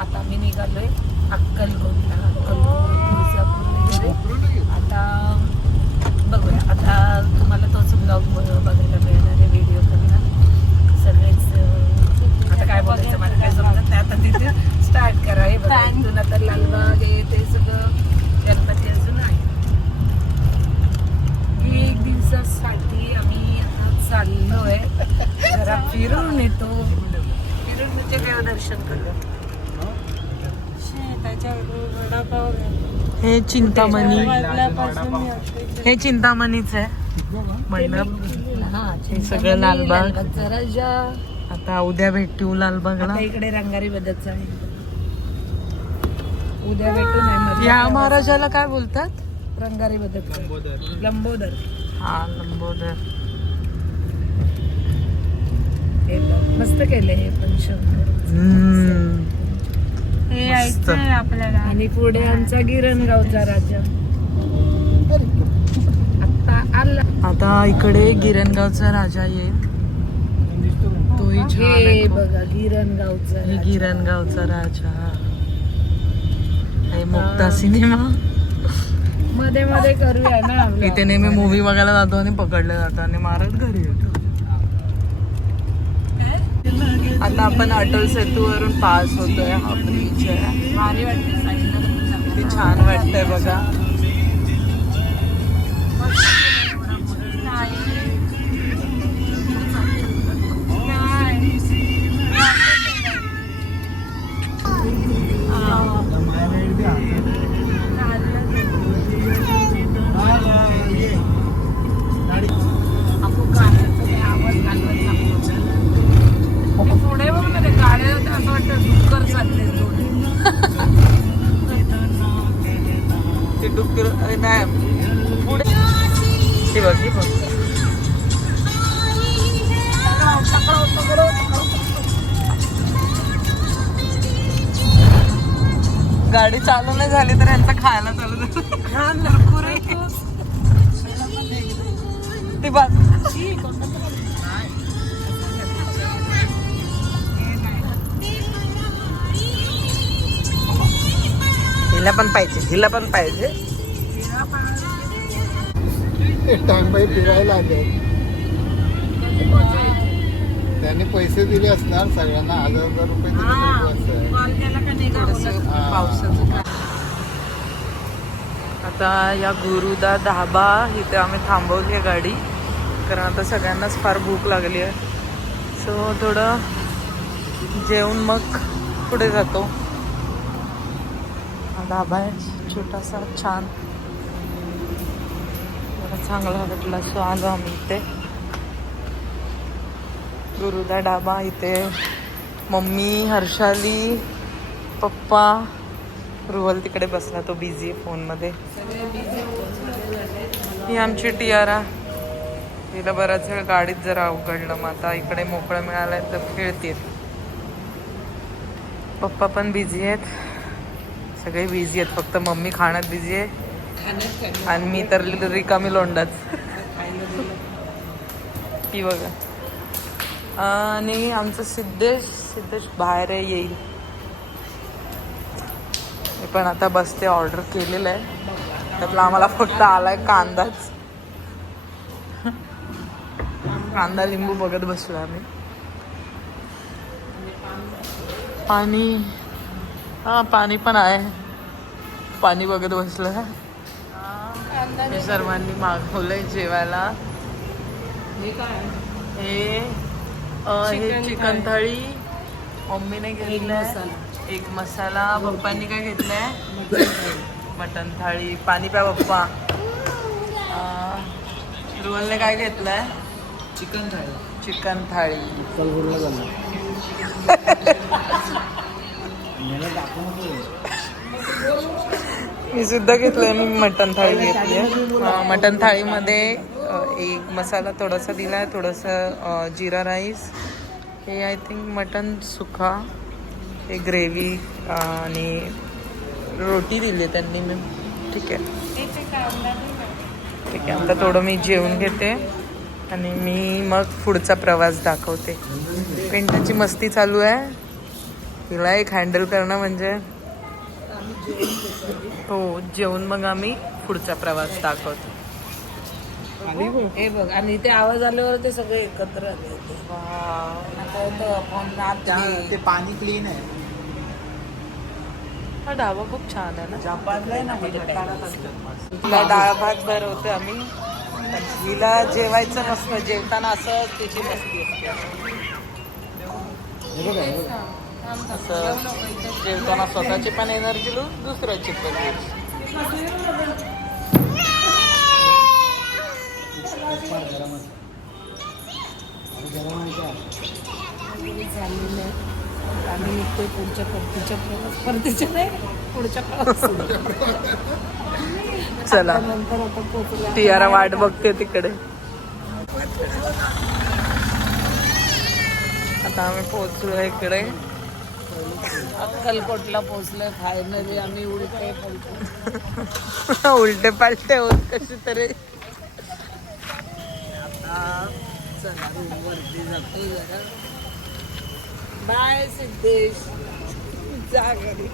आता आम्ही निघालोय अक्कलकोटला. तुळजापूर वगैरे. आता बघूया, आता तुम्हाला तोच ब्लॉग बघायला मिळणार आहे, व्हिडिओ करणार सगळेच. आता काय बोलायचं मला काय समजत नाही. आता तिथे स्टार्ट करा. हे बघा, इथून आता लालबाग हे ते सगळं गणपती अजून आहे. एक दिवसासाठी आम्ही आता चाललोय, जरा फिरून येतो. फिरून म्हणजे देवदर्शन करू. हे चिंतामणी, हे चिंतामणीच आहे मंडप. हे सगळं लालबाग. आता उद्या भेटू लालबागला. इकडे रंगारी बदच आहे. उद्या भेटू नाही. या महाराजाला काय बोलतात? रंगारी बदक, लंबोदर. हा, लंबोदर. मस्त केले हे पण हे ऐकतंय आपल्याला. आणि पुढे आमचा गिरणगावचा राजा आता आला. आता इकडे गिरणगावचा राजा येईल. तोही छान आहे. बघा गिरणगावचा, हे गिरणगावचा राजा. हे मुक्ता सिनेमा. मध्ये मध्ये करूया ना. इथे नेहमी मूवी बघायला जातो आणि पकडले जातो आणि मारत घरी येतो. आता आपण अटल सेतूवरून पास होतोय. हा ब्रिज आहे. भारी वाटते. किती छान वाटतंय बघा. पुढे बघ ना, ते गाड्या असं वाटतं डुक्कर चालले. ते डुक्कर नाही पुढे. ती बघ, ती बघ. गाडी चालू नाही झाली तर यांचं खायला चालू झालं. ती बघ. हिला पण पाहिजे, हिला पण पाहिजे. टांगबाई फिरायला आले. त्यांनी पैसे दिले असणार सगळ्यांना, 1000 रुपये पावसाचं. आता या गुरुदा धाबा इथे आम्ही थांबवली आहे गाडी, कारण आता सगळ्यांनाच फार भूक लागली आहे. सो थोडं जेवून मग पुढे जातो. हा धाबा आहे छोटासा, छान, मला चांगला वाटला. सो आलो आम्ही इथे गुरुदा ढाबा. इथे मम्मी, हर्षाली, पप्पा, रुवल तिकडे बसला, तो बिझी आहे फोनमध्ये. ही आमची टियारा, तिला बराच वेळ गाडीत जरा अवघडलं, मग आता इकडे मोकळं मिळालंय तर खेळतील. पप्पा पण बिझी आहेत, सगळे बिझी आहेत, फक्त मम्मी खाण्यात बिझी आहे आणि मी तर रिकामी लोंडाच. ही बघा. आणि आमचं सिद्धेश बाहेर येईल. मी पण आता बसते, ऑर्डर केलेलं आहे, त्यातला आम्हाला फक्त आलाय कांदाच. कांदा लिंबू बघत बसलो आम्ही. पाणी, हा पाणी पण आहे, पाणी बघत बसलं. हे सर्वांनी मागवलंय जेवायला. हे चिकन थाळी मम्मीने घेतलाय, एक मसाला. पप्पांनी काय घेतलंय? मटन थाळी. पाणी प्या पप्पा. रुवलने काय घेतलंय? चिकन थाळी. चिकन थाळी. मी सुद्धा घेतलंय, मी मटन थाळी घेतली आहे. मटन थाळीमध्ये एक मसाला थोडासा दिलाय, थोडंसं जिरा राईस. हे आय थिंक मटन सुखा, हे ग्रेव्ही आणि रोटी दिली आहे त्यांनी. मी ठीक आहे. ठीक आहे, आता थोडं मी जेवून घेते आणि मी मग पुढचा प्रवास दाखवते. पिंटाची मस्ती चालू आहे, तिला एक हँडल करणं म्हणजे. हो, जेवून मग आम्ही पुढचा प्रवास दाखवतो. हे बघ, आणि ते आवाज आल्यावर ते सगळे एकत्र आले होते. ते पाणी क्लीन आहे. हा ढाबा खूप छान आहे ना. जपानला आहे ना तिला डाळ भात भरवते आम्ही. हिला जेवायचं नसतं, जेवताना असं तिची मस्ती असते. असं जेवताना स्वतःची पण एनर्जी लूज, दुसऱ्याची पण. झालेलं आहे. आम्ही निघतोय पुढच्या परतीच्या नाही, पुढच्या प्रवास. चला, नंतर आता पोचला. टियारा वाट बघते तिकडे. आता आम्ही पोहोचलो इकडे. अक्कलकोटला पोचलोय फायनली. आम्ही उलटे पलटे उलटे पालटे होत कशी तरी. आता चला रूमवरती जातोय जरा. बाय सिद्धेश, जा घरी.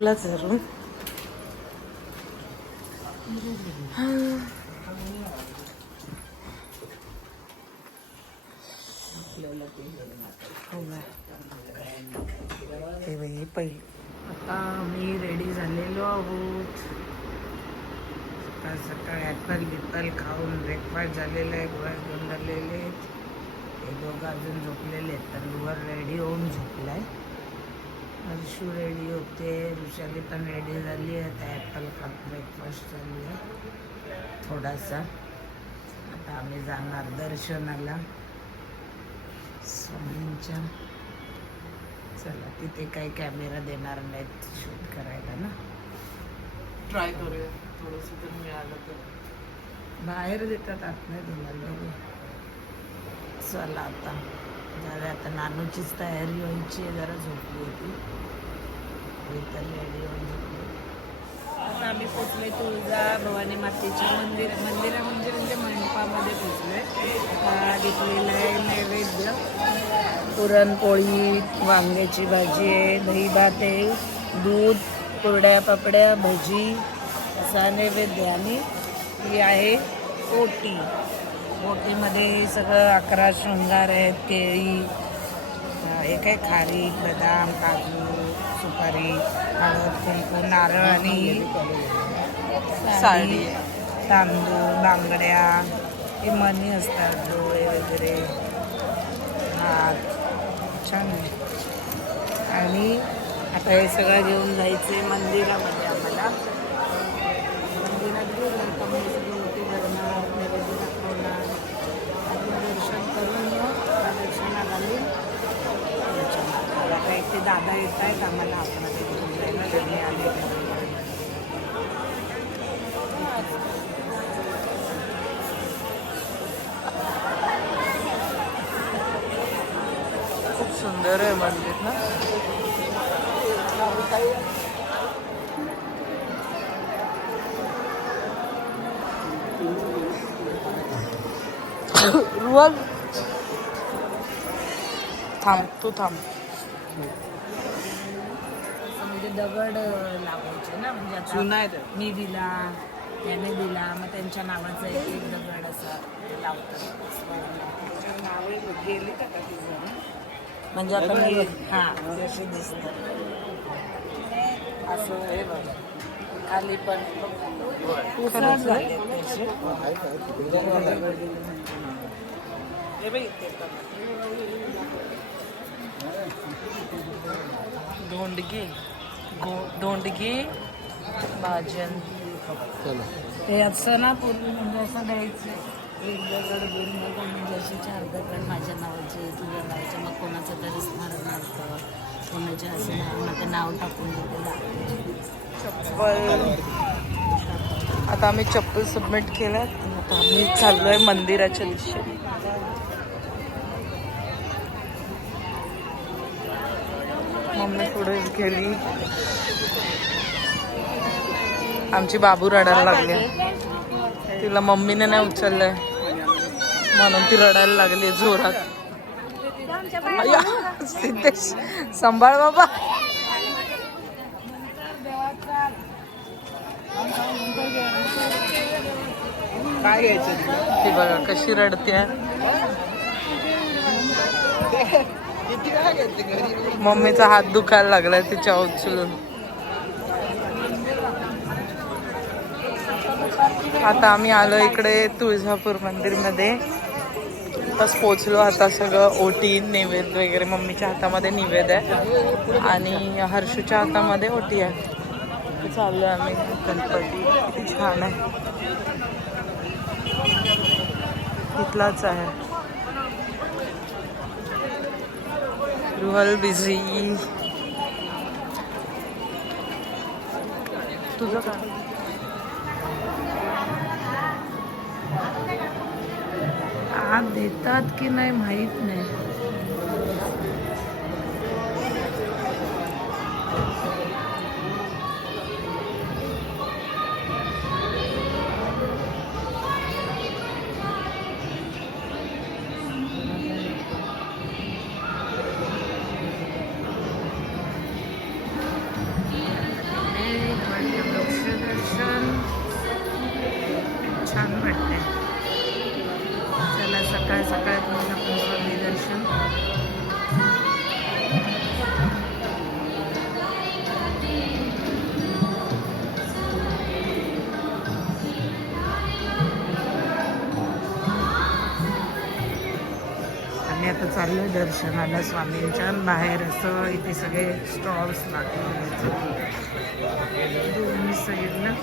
जरूर पहिली. आता आम्ही रेडी झालेलो आहोत. सकाळ सकाळ ॲपल बिप्पल खाऊन ब्रेकफास्ट झालेला आहे, गोळ्या घेऊन झालेले आहेत. हे दोघं अजून झोपलेले आहेत. तनुवर रेडी होऊन झोपलाय. हर्षू रेडी होते, ऋषाली पण रेडी झाली आहे. आता ॲपल खात ब्रेकफास्ट चालू आहे थोडासा. आता आम्ही जाणार दर्शनाला स्वामींच्या. चला, तिथे काही कॅमेरा देणार नाहीत शूट करायला ना. ट्राय करूया थोडंसं तर मिळालं तर. बाहेर देतात, आत नाही तुम्हाला. चला आता झालं. आता नानूचीच तयारी व्हायची आहे, जरा झोपली होती. मी तर रेडी होऊन झोपली. आता आम्ही पोचलोय तुळजा भवानी मातेच्या मंदिरा म्हणजे मंडपामध्ये पोचलोय. आता घेतलेलं आहे नैवेद्य. पुरणपोळी, वांग्याची भाजी आहे, दही भात आहे, दूध, कुरड्या पापड्या, भजी असा नैवेद्य. आणि ही आहे ओटी. ओटीमध्ये सगळं 11 शृंगार आहेत. केळी, हे काय खारीक, बदाम, काजू, सुपारी, हळद, कुंकू, नारळ आणि साडी, तांदूळ, बांगड्या, हे मणी असतात, डोळे वगैरे, हात. छान आहे. आणि आता हे सगळं घेऊन जायचं मंदिरामध्ये आम्हाला. मंदिरात घेऊन आता मग सगळं ओटी भरणार, नैवेद्य दाखवणार, आपलं दर्शन करून मग प्रदक्षिणा घालून आता एक ते दादा येत आहेत आम्हाला आतमध्ये घेऊन जायला. त्यांनी आले खूप सुंदर आहे मंदिर ना. रुवाल थांब, तू थांब. म्हणजे दगड लावायचे ना, म्हणजे आता मी दिला, त्याने दिला, मग त्यांच्या नावाचा एक एक दगड असा लावतात. नावे गेली का तिचं, म्हणजे आता मी हां जसे दिसतं असं. हे बघा खाली पण खरंच झाले तसे. हे बघ इथे पण धोंडगी भाजन. हे असं ना पूर्वी म्हणजे असं द्यायचं. एक दगड घेऊन मग म्हणजे असे 4 दगड माझ्या नावाचे, तुझ्या नावाचे, मग कोणाचं तरी स्मरणार्थ, कोणाच्या असं नाव, मग ते नाव टाकून देते. चप्पल. आता आम्ही चप्पल सबमिट केलं. आता आम्ही चाललोय मंदिराच्या दिशेने. मम्मी पुढे गेली. आमची बाबू रडायला लागली. तिला मम्मीने नाही उचललंय म्हणून ती रडायला लागली जोरात. अय्या, सिद्धेश सांभाळ बाबा. काय घ्यायचं? ती बघा कशी रडते. मम्मीचा हात दुखायला लागलाय तिच्या उचलून. आता आम्ही आलो इकडे तुळजापूर मंदिरमध्ये. आताच पोचलो. आता सगळं ओटी नैवेद्य वगैरे मम्मीच्या हातामध्ये नैवेद्य आहे आणि हर्षूच्या हातामध्ये ओटी आहे. चाललो आम्ही. गणपती किती छान आहे. इथलाच आहे. Ruhl busy. तुझं काय आत देतात की नाही माहित नाही. छान वाटतंय. चला सकाळ सकाळ स्वामी दर्शन. आम्ही आता चाललोय दर्शनाला स्वामींच्या. बाहेर असं इथे सगळे स्टॉल्स लागले दोन्ही साईडला.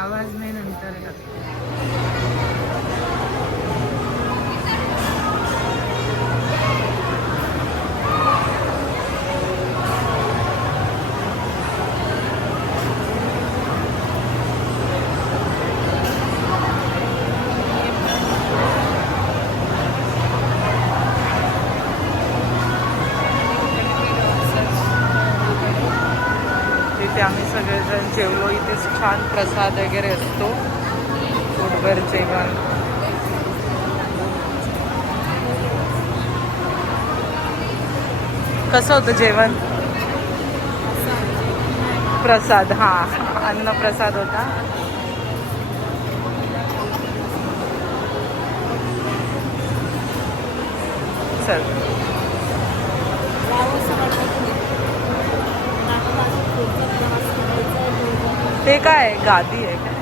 आवाज नाही नंतर येत. इथे आम्ही सगळेजण जेवलो. इथे छान प्रसाद वगैरे असतो. पोटभर जेवण. कसं होतं जेवण? प्रसाद. हा, अन्न प्रसाद होता. चल. ते काय गादी आहे काय?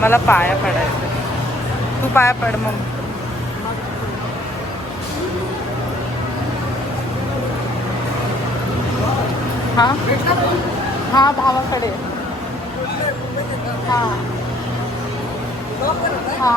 मला पाया पडायचं. तू पाया पड मग. हा हा भावाकडे. हा हा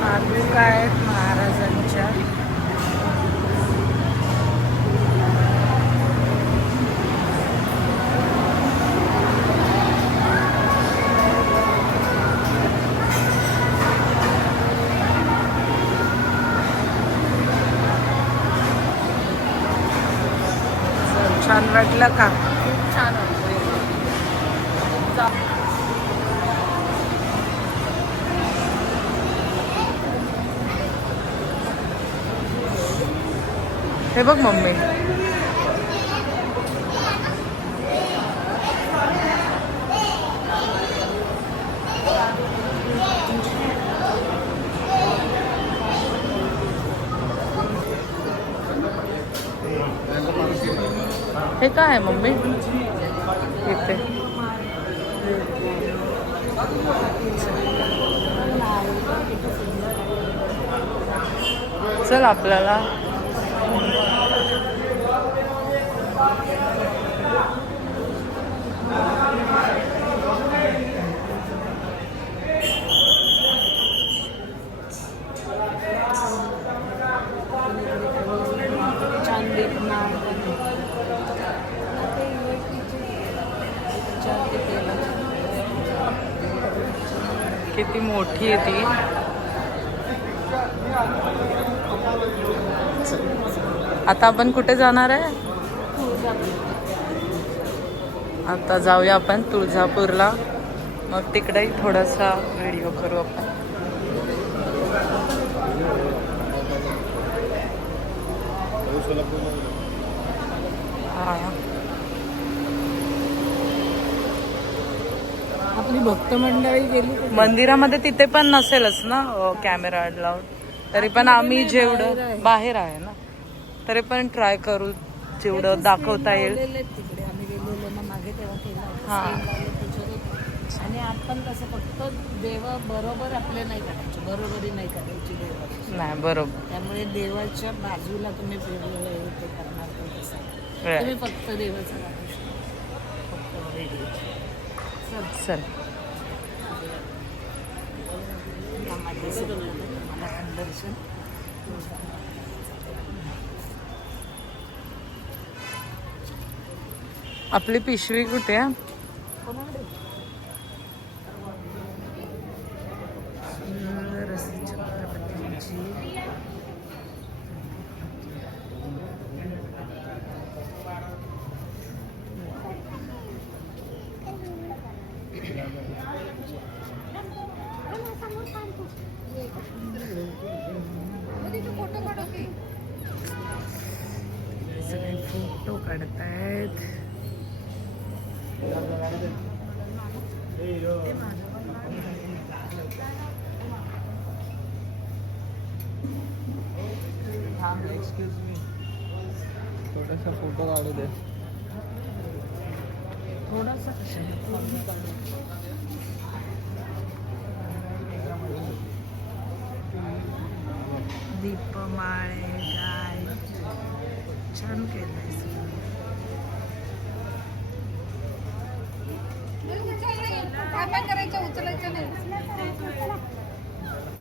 पादुका आहेत महाराजांच्या. छान वाटलं का? खूप छान वाटलं. हे बघ मम्मी. हे काय आहे मम्मी इथे? चल आपल्याला किती मोठी आहे ती. आता आपण कुठे जाणार आहे? आता जाऊया आपण तुळजापूरला. मग तिकडेही थोडासा व्हिडिओ करू आपण. हा, आपली भक्त मंडळी गेली कुठे? मंदिरामध्ये तिथे पण नसेलच ना कॅमेरा लावून. तरी पण आम्ही जेवढं बाहेर आहे ना, तरी पण ट्राय करू जेवढं दाखवता येईल. तिकडे आम्ही गेलेलो ना मागे तेव्हा केला होता. हा. screen लावले त्याच्यावर. आणि आपण कसं फक्त देव बरोबर आपले नाही करायचे, बरोबरी नाही करायची देवाची. नाही बरोबर. त्यामुळे देवाच्या बाजूला तुम्ही फिरलेलं आहे ते करणार तर तसं. Right. तुम्ही फक्त देवाचं राहू फक्त व्हिडिओ. चल दर्शन आपली पिशवी कुठे आहे? सुंदर अशी छत्रपतींची सगळे फोटो काढतायत. एक्सक्यूज मी, थोडासा फोटो काढू दे. थोडासा दीपमाळे गाय छान केलंय. काय करायचं, उचलायचं नाही.